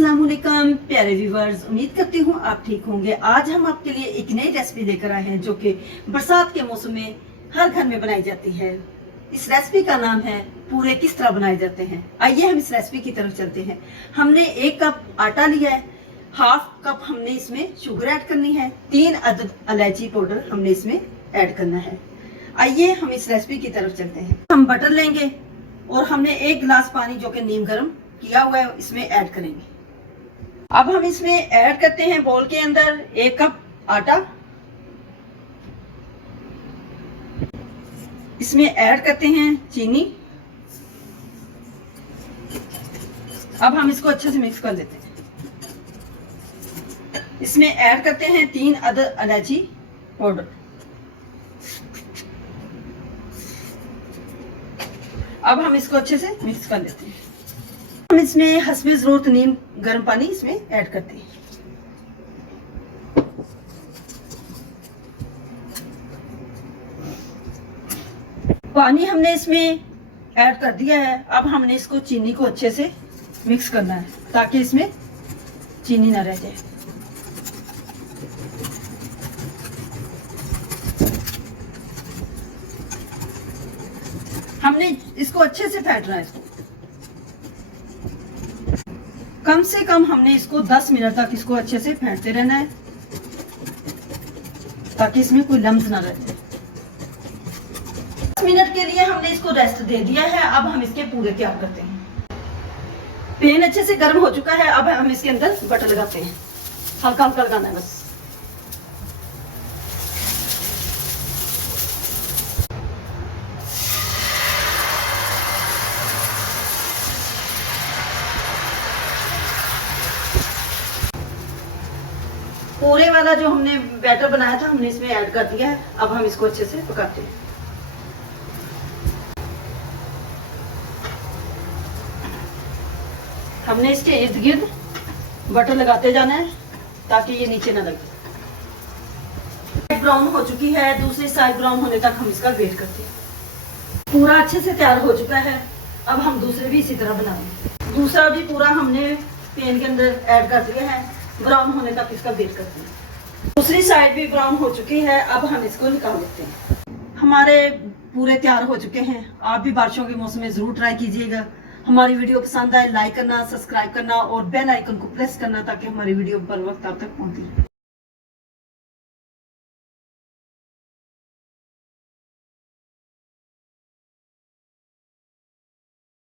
अस्सलाम वालेकुम प्यारे व्यूवर्स, उम्मीद करती हूँ आप ठीक होंगे। आज हम आपके लिए एक नई रेसिपी लेकर आए हैं जो कि बरसात के मौसम में हर घर में बनाई जाती है। इस रेसिपी का नाम है पूरे किस तरह बनाए जाते हैं। आइए हम इस रेसिपी की तरफ चलते हैं। हमने 1 कप आटा लिया है, हाफ कप हमने इसमें शुगर ऐड करनी है, 3 अदद इलायची पाउडर हमने इसमें ऐड करना है। आइए हम इस रेसिपी की तरफ चलते हैं। हम बटर लेंगे और हमने 1 गिलास पानी जो कि नीम गर्म किया हुआ है इसमें ऐड करेंगे। अब हम इसमें ऐड करते हैं बोल के अंदर 1 कप आटा, इसमें ऐड करते हैं चीनी। अब हम इसको अच्छे से मिक्स कर लेते हैं। इसमें ऐड करते हैं 3 अदद इलायची पाउडर। अब हम इसको अच्छे से मिक्स कर लेते हैं। हम इसमें हस्बे जरूरत नीम गर्म पानी इसमें ऐड करते हैं। पानी हमने इसमें ऐड कर दिया है। अब हमने इसको चीनी को अच्छे से मिक्स करना है ताकि इसमें चीनी ना रह जाए। हमने इसको अच्छे से फेंटना है। इसको कम से कम हमने इसको 10 मिनट तक इसको अच्छे से फेंटते रहना है ताकि इसमें कोई लम्स ना रह जाए। 10 मिनट के लिए हमने इसको रेस्ट दे दिया है। अब हम इसके पूरे तैयार करते हैं। पैन अच्छे से गर्म हो चुका है। अब हम इसके अंदर बटर लगाते हैं। हल्का हल्का लगाना है बस। पूरे वाला जो हमने बैटर बनाया था हमने इसमें ऐड कर दिया है। अब हम इसको अच्छे से पकाते हैं। हमने इसके इर्द गिर्द बटर लगाते जाना है ताकि ये नीचे ना लगे। ब्राउन हो चुकी है, दूसरी साइड ब्राउन होने तक हम इसका वेट करते हैं। पूरा अच्छे से तैयार हो चुका है। अब हम दूसरे भी इसी तरह बनाएंगे। दूसरा भी पूरा हमने पैन के अंदर ऐड कर दिया है। ब्राउन होने तक इसका वेट करते हैं। दूसरी साइड भी ब्राउन हो चुकी है। अब हम इसको निकाल लेते हैं। हमारे पूरे तैयार हो चुके हैं। आप भी बारिशों के मौसम में जरूर ट्राई कीजिएगा। हमारी वीडियो पसंद आए लाइक करना, सब्सक्राइब करना और बेल आइकन को प्रेस करना ताकि हमारी वीडियो पर वक्त आप तक पहुंचे।